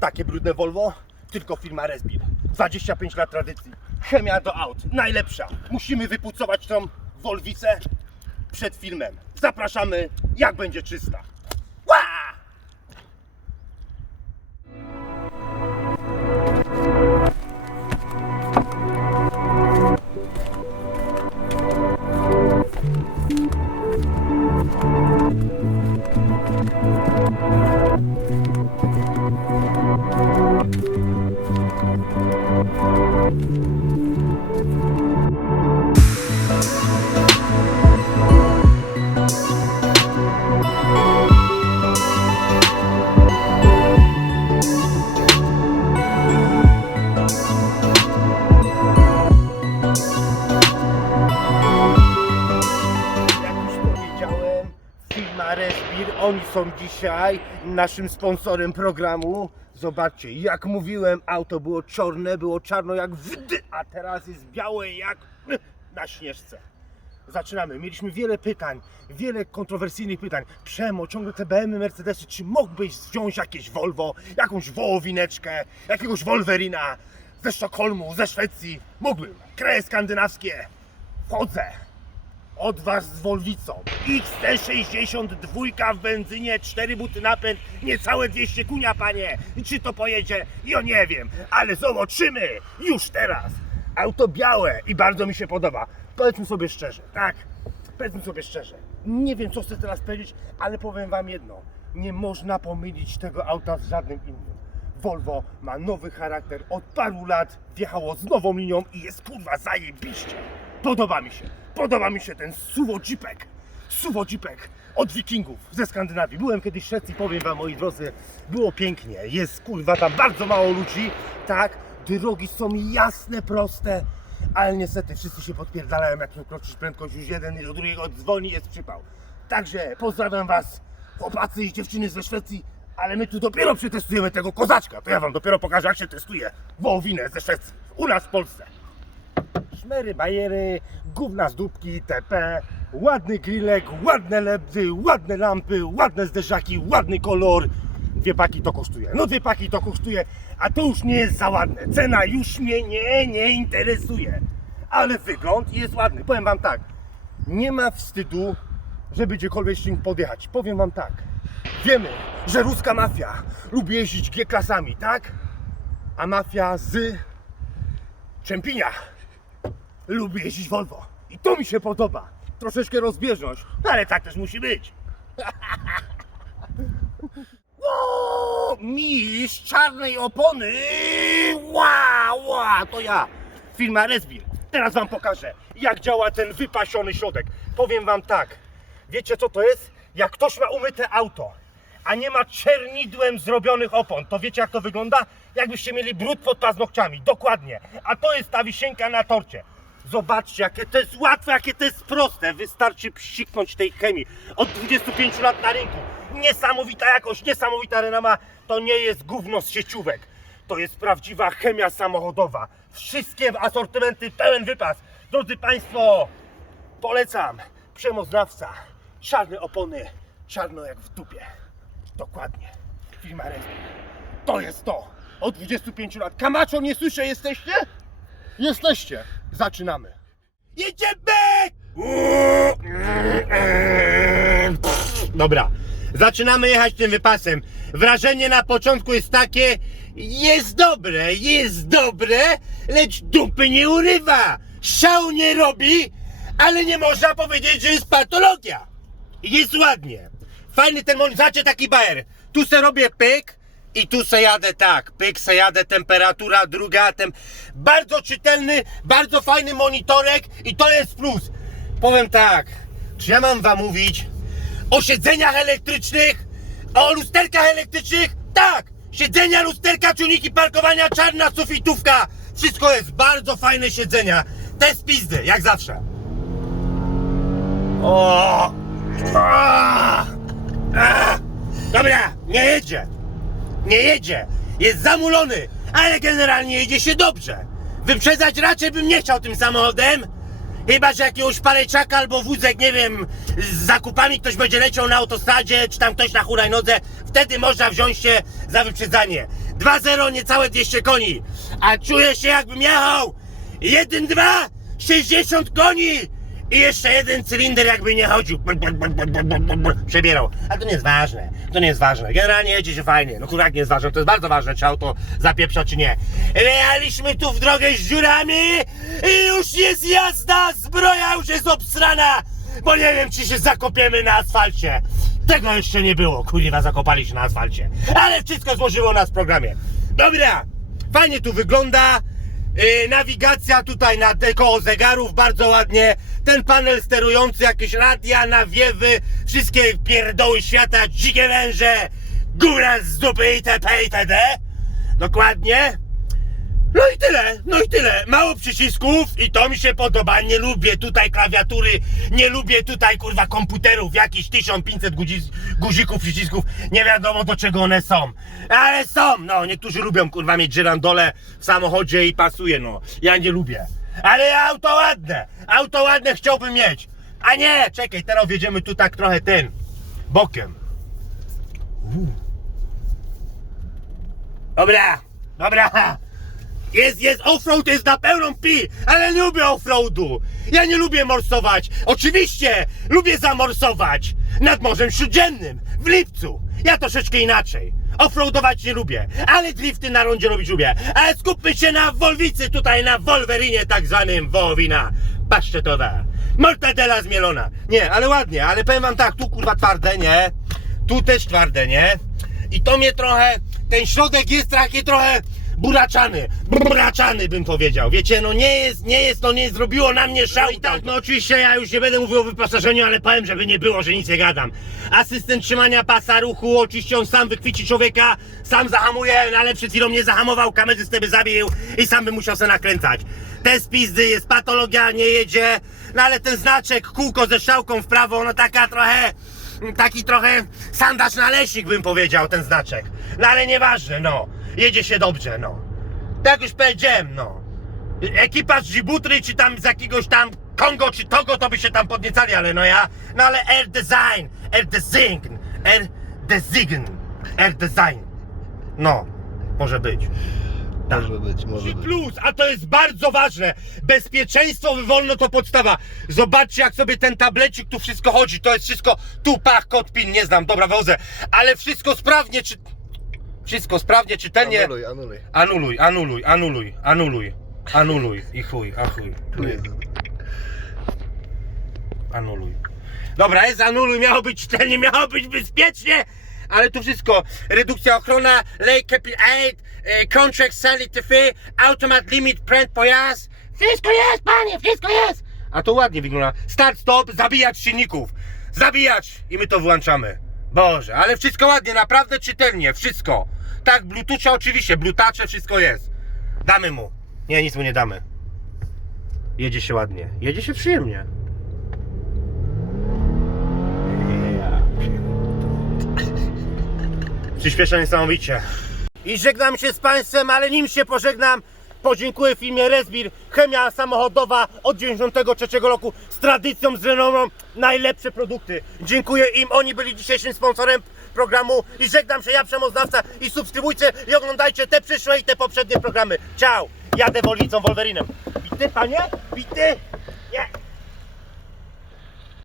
Takie brudne Volvo, tylko firma Resbir. 25 lat tradycji. Chemia do aut, najlepsza. Musimy wypucować tą Volvicę przed filmem. Zapraszamy, jak będzie czysta. Oni są dzisiaj naszym sponsorem programu. Zobaczcie, jak mówiłem, auto było czarne, było czarno jak wdy, a teraz jest białe jak na śnieżce. Zaczynamy. Mieliśmy wiele pytań, wiele kontrowersyjnych pytań. Przemo, ciągle te BMW, Mercedesy, czy mógłbyś wziąć jakieś Volvo, jakąś wołowineczkę, jakiegoś Wolverina ze Sztokholmu, ze Szwecji? Mógłbym. Kraje skandynawskie. Wchodzę od was z Wolwicą. XT62 w benzynie, 4 buty napęd, niecałe 200 kunia, panie. Czy to pojedzie? Ja nie wiem, ale zobaczymy już teraz. Auto białe i bardzo mi się podoba. Powiedzmy sobie szczerze, tak? Powiedzmy sobie szczerze. Nie wiem, co chcę teraz powiedzieć, ale powiem wam jedno. Nie można pomylić tego auta z żadnym innym. Volvo ma nowy charakter, od paru lat wjechało z nową linią i jest kurwa zajebiście. Podoba mi się, podoba mi się ten suwo jeepek, suwo jeepek od wikingów ze Skandynawii. Byłem kiedyś w Szwecji, powiem wam moi drodzy, było pięknie, jest kurwa tam bardzo mało ludzi, tak, drogi są jasne, proste, ale niestety wszyscy się podpierdalają, jak przekroczysz prędkość już jeden i do drugiego dzwoni, jest przypał. Także pozdrawiam was, chłopacy i dziewczyny ze Szwecji, ale my tu dopiero przetestujemy tego kozaczka. To ja wam dopiero pokażę, jak się testuje wołowinę ze Szwecji. U nas w Polsce. Szmery, bajery, gówna z dupki, TP, ładny grillek, ładne lebdy, ładne lampy, ładne zderzaki, ładny kolor. Dwie paki to kosztuje. No dwie paki to kosztuje, a to już nie jest za ładne. Cena już mnie nie, nie interesuje. Ale wygląd jest ładny. Powiem wam tak, nie ma wstydu, żeby gdziekolwiek się podjechać. Powiem wam tak, wiemy, że ruska mafia lubi jeździć G-klasami, tak? A mafia z Czempinia lubi jeździć Volvo. I to mi się podoba. Troszeczkę rozbieżność, ale tak też musi być. Mistrz czarnej opony! Ła, ła, to ja, firma Resbir. Teraz wam pokażę, jak działa ten wypasiony środek. Powiem wam tak, wiecie co to jest? Jak ktoś ma umyte auto, a nie ma czernidłem zrobionych opon, to wiecie jak to wygląda? Jakbyście mieli brud pod paznokciami, dokładnie. A to jest ta wisienka na torcie. Zobaczcie, jakie to jest łatwe, jakie to jest proste. Wystarczy psiknąć tej chemii. Od 25 lat na rynku. Niesamowita jakość, niesamowita renoma. To nie jest gówno z sieciówek. To jest prawdziwa chemia samochodowa. Wszystkie asortymenty, pełen wypas. Drodzy Państwo, polecam. Przemoznawca. Czarne opony, czarno jak w dupie. Dokładnie. Firma Resmi. To jest to. Od 25 lat. Kamacho, nie słyszę, jesteście? Jesteście. Zaczynamy. Jedziemy! Dobra. Zaczynamy jechać tym wypasem. Wrażenie na początku jest takie, jest dobre, jest dobre, lecz dupy nie urywa. Szał nie robi, ale nie można powiedzieć, że jest patologia. Jest ładnie. Fajny ten monitor, znaczy taki bajer. Tu se robię pyk i tu se jadę tak. Pyk se jadę, temperatura druga, tem... Bardzo czytelny, bardzo fajny monitorek i to jest plus. Powiem tak, czy ja mam wam mówić o siedzeniach elektrycznych, o lusterkach elektrycznych? Tak! Siedzenia, lusterka, czujniki parkowania, czarna sufitówka. Wszystko jest bardzo fajne siedzenia. Te spizdy, jak zawsze. O! A! A! Dobra, nie jedzie. Nie jedzie. Jest zamulony, ale generalnie jedzie się dobrze. Wyprzedzać raczej bym nie chciał tym samochodem. Chyba, że jakiegoś paleczaka albo wózek, nie wiem, z zakupami ktoś będzie leciał na autostradzie, czy tam ktoś na hulajnodze, wtedy można wziąć się za wyprzedzanie. 2-0, niecałe 200 koni. A czuję się jakbym jechał 1-2, 60 koni. I jeszcze jeden cylinder jakby nie chodził. Przebierał. A to nie jest ważne. To nie jest ważne. Generalnie jedzie się fajnie. No kurwa, jak nie jest ważne. To jest bardzo ważne, czy auto zapieprza, czy nie. Jechaliśmy tu w drogę z dziurami i już jest jazda. Zbroja już jest obsrana. Bo nie wiem, czy się zakopiemy na asfalcie. Tego jeszcze nie było. Kurwa, zakopali się na asfalcie. Ale wszystko złożyło nas w programie. Dobra. Fajnie tu wygląda. Yy, nawigacja tutaj na koło zegarów bardzo ładnie. Ten panel sterujący, jakieś radia, nawiewy, wszystkie pierdoły świata, dzikie węże, góra z dupy itp. itd. Dokładnie. No i tyle, no i tyle. Mało przycisków i to mi się podoba. Nie lubię tutaj klawiatury, nie lubię tutaj kurwa komputerów, jakieś 1500 guzi- guzików, przycisków. Nie wiadomo do czego one są. Ale są, no niektórzy lubią kurwa mieć żyrandole w samochodzie i pasuje, no. Ja nie lubię. Ale auto ładne, auto ładne chciałbym mieć. A nie, czekaj, teraz wjedziemy tu tak trochę ten, bokiem. Dobra, dobra. Jest, jest, offroad jest na pełną pi, ale nie lubię offroadu. Ja nie lubię morsować. Oczywiście, lubię zamorsować. Nad Morzem Śródziemnym, w lipcu. Ja troszeczkę inaczej. Offroadować nie lubię, ale drifty na rondzie robić lubię. Ale skupmy się na Wolwicy, tutaj na Wolverinie tak zwanym wołowina paszczetowa. Mortadela zmielona. Nie, ale ładnie, ale powiem wam tak, tu kurwa twarde, nie? Tu też twarde, nie? I to mnie trochę, ten środek jest taki trochę buraczany, buraczany bym powiedział, wiecie, no nie jest, nie jest, to nie zrobiło na mnie szału. No i tak, no oczywiście ja już nie będę mówił o wyposażeniu, ale powiem, żeby nie było, że nic nie gadam. Asystent trzymania pasa ruchu, oczywiście on sam wykwici człowieka, sam zahamuje, no ale przed chwilą nie zahamował, kamerzystę by zabił i sam by musiał się nakręcać. Test pizdy, jest patologia, nie jedzie, no ale ten znaczek, kółko ze strzałką w prawo, no taka trochę taki trochę sandacz na leśnik bym powiedział ten znaczek. No ale nieważne, no. Jedzie się dobrze, no. Tak już powiedziałem, no. Ekipa z Dżibutry, czy tam z jakiegoś tam Kongo, czy Togo, to by się tam podniecali, ale no ja... No ale Air Design, Air Design, Air Design, Air Design. No, może być. Tak. Może być, może być. Plus, a to jest bardzo ważne. Bezpieczeństwo wolno to podstawa. Zobaczcie, jak sobie ten tablecik tu wszystko chodzi. To jest wszystko tu, pach, kod, pin, nie znam, dobra, wozę. Ale wszystko sprawnie, czy... Wszystko sprawnie, czytelnie. Anuluj, anuluj. Anuluj, anuluj, anuluj, anuluj, anuluj i chuj, a chuj. Tu jest. Anuluj. Dobra, jest anuluj, miało być czytelnie, miało być bezpiecznie, ale tu wszystko. Redukcja ochrona, lay capital aid, contract sanity fee, automat limit pręt pojazd. Wszystko jest, panie, wszystko jest. A to ładnie wygląda. Start, stop, zabijać silników. Zabijać i my to włączamy. Boże, ale wszystko ładnie, naprawdę czytelnie, wszystko. Tak, bluetoothie oczywiście, blutacze, wszystko jest. Damy mu. Nie, nic mu nie damy. Jedzie się ładnie. Jedzie się przyjemnie. Przyspiesza niesamowicie. I żegnam się z Państwem, ale nim się pożegnam, podziękuję filmie Resbir, chemia samochodowa od 93 roku z tradycją, z renomą, najlepsze produkty. Dziękuję im, oni byli dzisiejszym sponsorem programu i żegnam się, ja Przemoznawca i subskrybujcie i oglądajcie te przyszłe i te poprzednie programy. Ciao, jadę Wolicą Wolverinem. Bity, panie? Bity? Nie.